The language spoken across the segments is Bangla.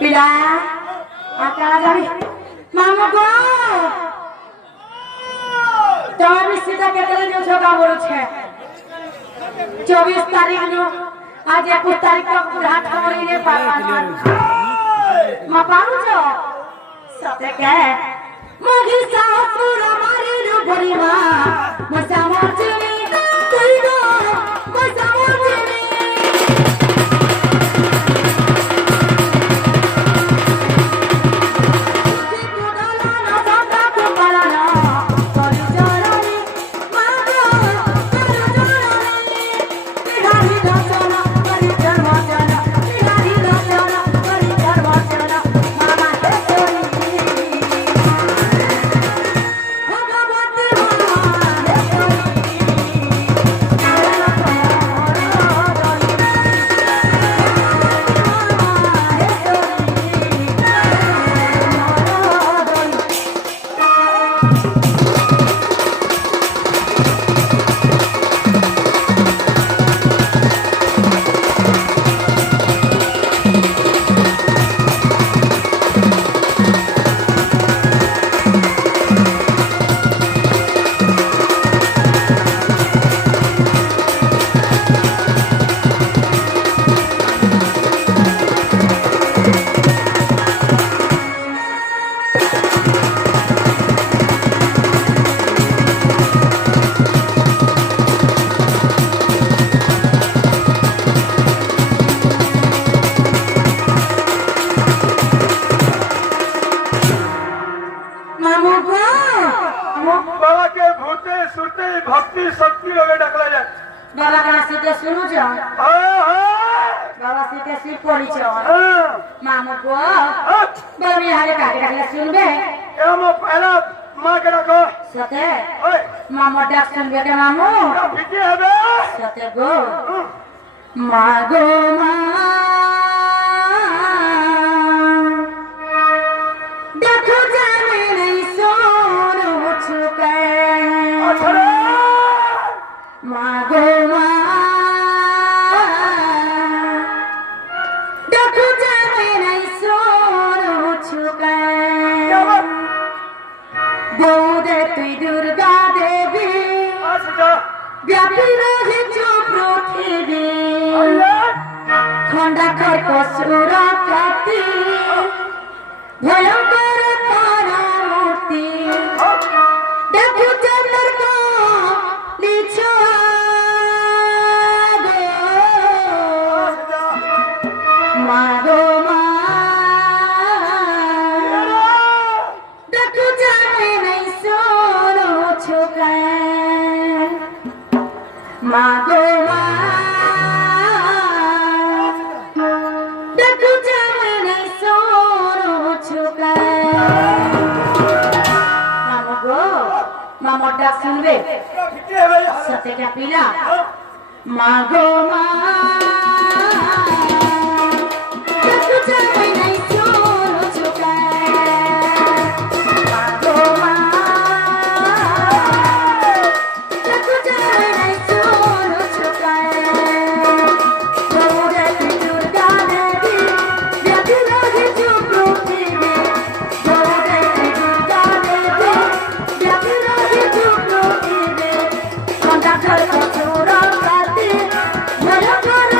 পিলা আকারা যাবি মামা গো তোমার সীতা কেটে যে ছোটা বলছে 24 তারিখ নো আজ 21 তারিখ তক হাট করিলে পাপা মা পারুছ সতে কে মগি সাপুর মারির পরিমা মসা মরচিনি তুই গো মসা মরচিনি बाबा का सीते सुनो जा बाबा सीते सिर पड़ी छ मामू को बाबी हारे काटे काटे सुनबे एमो पहला मां के रखो सते मामू डाक सुनबे के मामू फिटे हेबे सते गो मां गो मां देखो जाने नहीं सोनो छुके अठरे मां गो मां देखो जाने नहीं सोनो छुके बोदे तुई दुर्गा देवी आसजा व्यापी रहे जो पृथ्वी खंडा खर कसुर काती भयंकर तारा मूर्ति देखो चंद्र को लीछो मारो देखो जाने नहीं सोनो छुके मागो देखो जाने नहीं सोनो छुके मामगो मामो डाक सुनबे फिटे हेबे सते क्या पीला मागो देखो जाने नहीं सोनो छुके मागो देखो जाने नहीं सोनो छुके बोले दुर्गा देवी व्यापी रहे जो पृथ्वी बोले दुर्गा देवी व्यापी रहे जो पृथ्वी खंडा खर कसुर काती भयंकर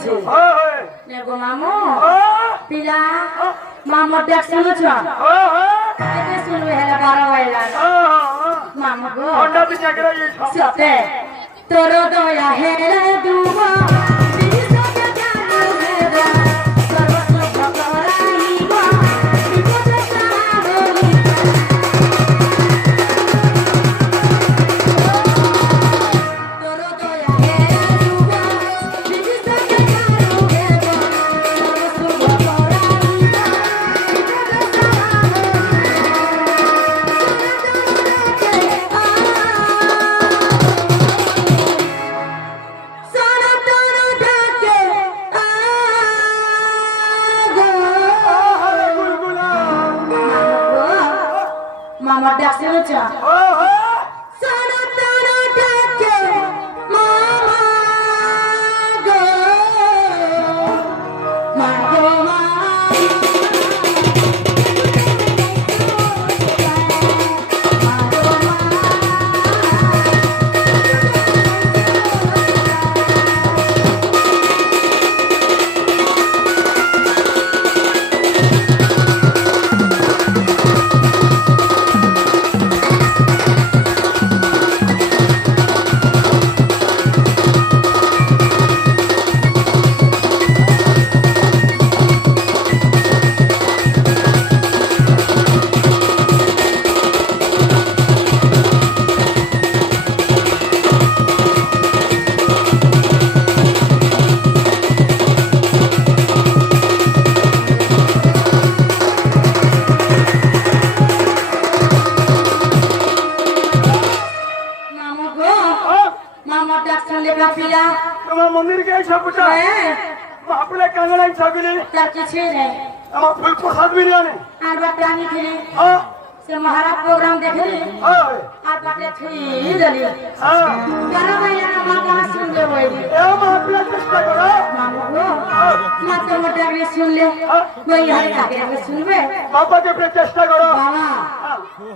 হচ্ছে হ্যাঁ হ্যাঁ নেগো মামু হ্যাঁ পিলা মামুর ডাক শুনেছ হ্যাঁ এতে শুনবে হেলা 12 বাইলা হ্যাঁ মামু গো অন্ডা পিছা করে এই সতে তোর দয়া হেলা দুবা বিশ্বকে জানো হেলা সর্বস্ব করাইবা বিপদে সাহাবলি তোর দয়া হেলা দুবা বিশ্বকে জানো হেলা সর্বস্ব করাইবা বিপদে মামা ডাক শুনেছ সোনা তোরা ডাকে মামা গো মা গো মা মামা গো মামা ডাক শুনলে কাপিলা তোমার মন্দির কে সবটা আপনার কাঙ্গলাই ছাগলি তার কিছুই নেই আমার ফুল প্রসাদ বিরিয়ানি আর বাটে আমি ফিরে হ্যাঁ সে মহারাজ প্রোগ্রাম দেখলি হ্যাঁ আর বাটে ফিরে দিলি হ্যাঁ কেন ভাইয়া মা কहाँ শুনলে বইলি এম আপনার চেষ্টা করো মামু গো মা তো মোটা আগে শুনলে বই হারে কাকে আগে শুনবে বাবাকে আপনি চেষ্টা করো বাবা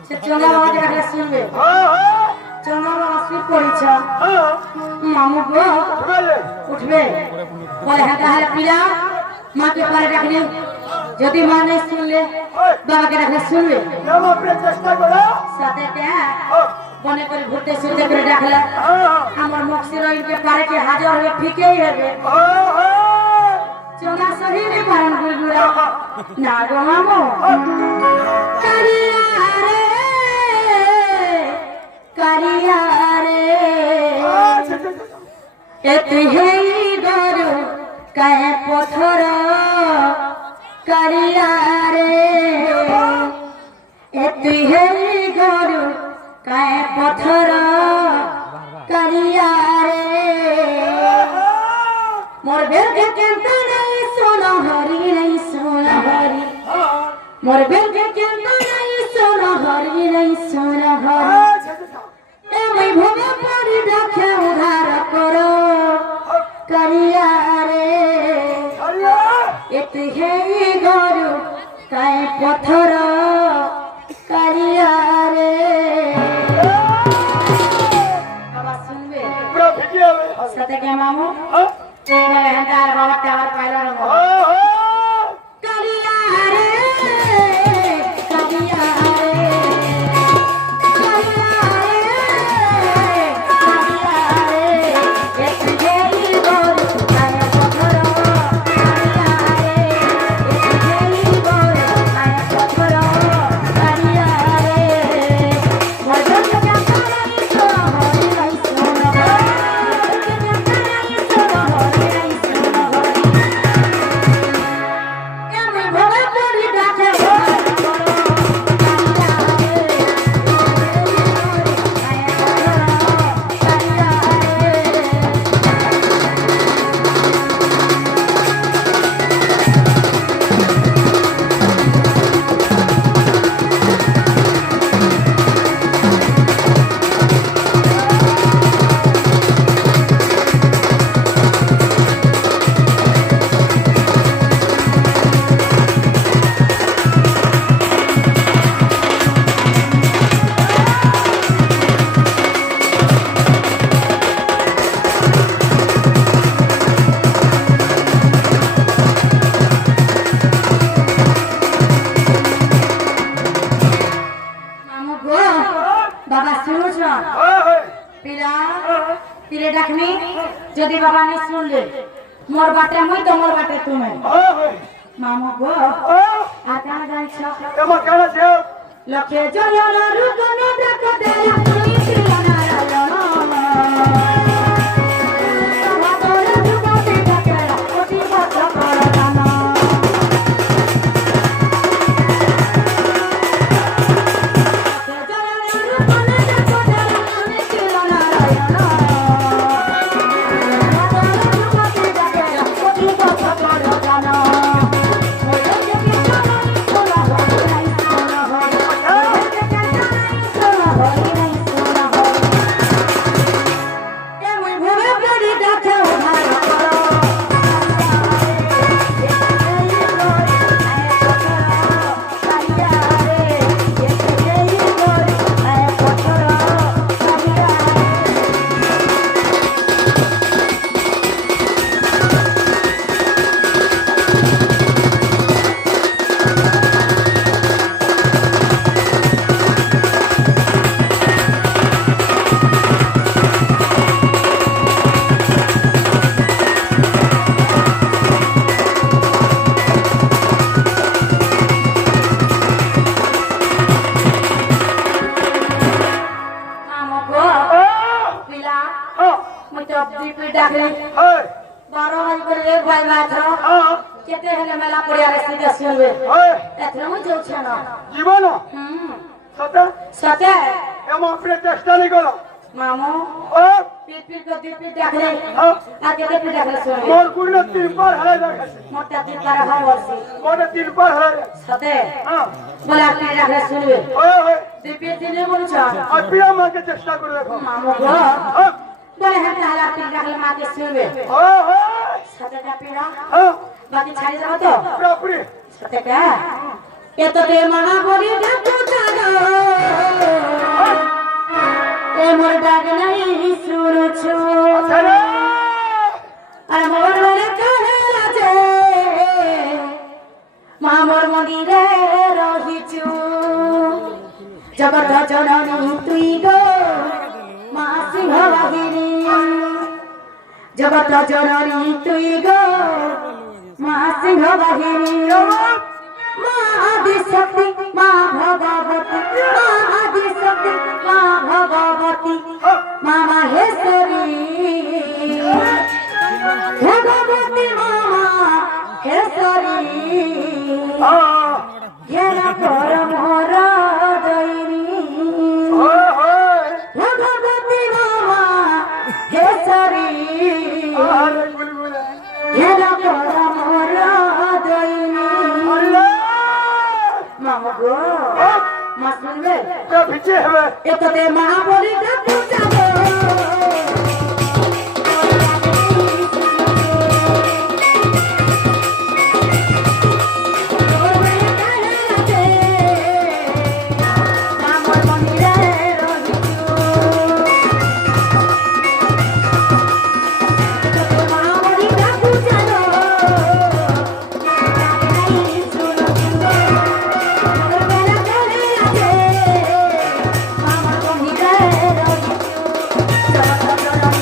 সে চলা বাবাকে আগে শুনবে হ্যাঁ হ্যাঁ চলা বাবা শুই পড়েছ হ্যাঁ মামু গো বলে উঠবে বলে হ্যাঁ তাহলে পিলা মাকে পরে ডাকলি যদি মা নেই শুনলে বাবাকে ডাকলে শুনবে এম আপনার চেষ্টা করো সাথে হ্যাঁ মনে করে ঘুরতে শুনতে করে ডাকলে হ্যাঁ আমার মক্সিরইলকে পারে কি হাজার হবে ঠিকই হবে হ্যাঁ চলা সহিনে পালন গুলগুলা না গো মামু কারিয়া রে কারিয়া রে এতে হেই গরু কায়ে পথর কারিয়া রে এতে হেই গরু কায়ে পথর কারিয়া রে মোর বেলকে কেন্ত নাই সোনা হরি নাই সোনা হরি মোর বেলকে কেন্ত নাই সোনা হরি নাই সোনা হরি এমই ভবে পড়ি দেখে উধার করো কারিয়া রে এতে হেই গরু কায়ে পথর কারিয়া রে বাবা শুনবে পুরো ভিডিও হবে সাথে কে মামু হ্যাঁ তার বাবা টাওয়ার পাইলো না হ্যাঁ কারিয়া রে কারিয়া রে কারিয়া রে কারিয়া রে এতে হেই গরু কায়ে পথর কারিয়া রে এতে হেই গরু কায়ে পথর কারিয়া রে মোর জন্য জানতা নাই সোনা হরি নাই সোনা হরি মোর জন্য জানতা নাই সোনা হরি নাই সোনা হরি ডাকমি যদি বাবা নি শুনলে মোর বাটে মুই তো মোর বাটে তুমি মামু গো আর কেন যাইছ এমন কেন আছে লক্ষে জয়ন রুকন ডাক দেয়া তুমি ছিল নারায়ণ তোমার যুগতে ডাকে অতি বড় করদান জীবন সতে সতে এমন আপনি চেষ্টা নেই করো মামু ও পিট পিট को पिट पिट डाकले आगे के पिट डाकले सुन मोर कुड़ने 3 बार हराई जाके मोटा तीन बार हो वर्षी मोटे 3 बार हराई सते हां बोला पिट डाकले सुनबे ओए पिट दिने बोलछ अपिया मां के चेष्टा करे देखो मामू गो हां बोले हम ताला पिट डाकले मां के सुनबे ओए सते का पिरा हां बाकी छाड़ी जाओ तो प्रापुरी सते का ये तो दे मना बोली डाकू जागो ए मोर डाक नहीं सुनो छो चलो আর মোর মনে কাহে আছে মা মোর মন্দিরে রহিছু জগত জননী তুই গো মা সিংহ বাহিনী জগত জননী তুই গো মা সিংহ বাহিনী মা আদি শক্তি মা ভগবতী মা আদি শক্তি মা ভগবতী মা মাহেশ্বরী ভগবতী মামা হেশ্বরী ঘেরা কর মোর দৈনী ভগবতী মামা হেশ্বরী ঘেরা কর মোর দৈনী মামা গো মা শুনবে पीछे है এততে মা বলি ডাকু যাবো Jagata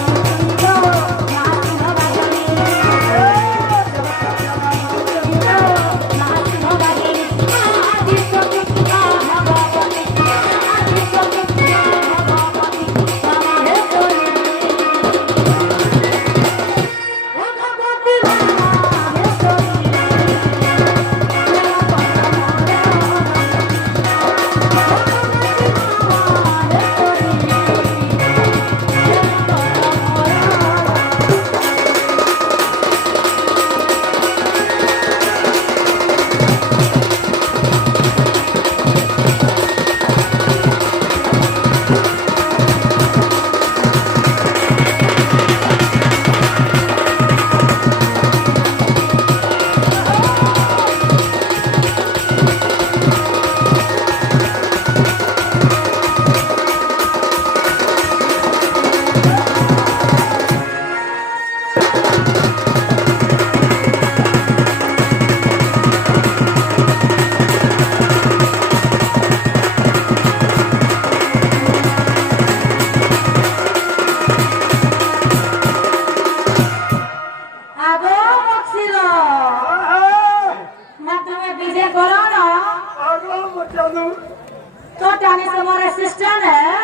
जाने से मोर असिस्टेंट है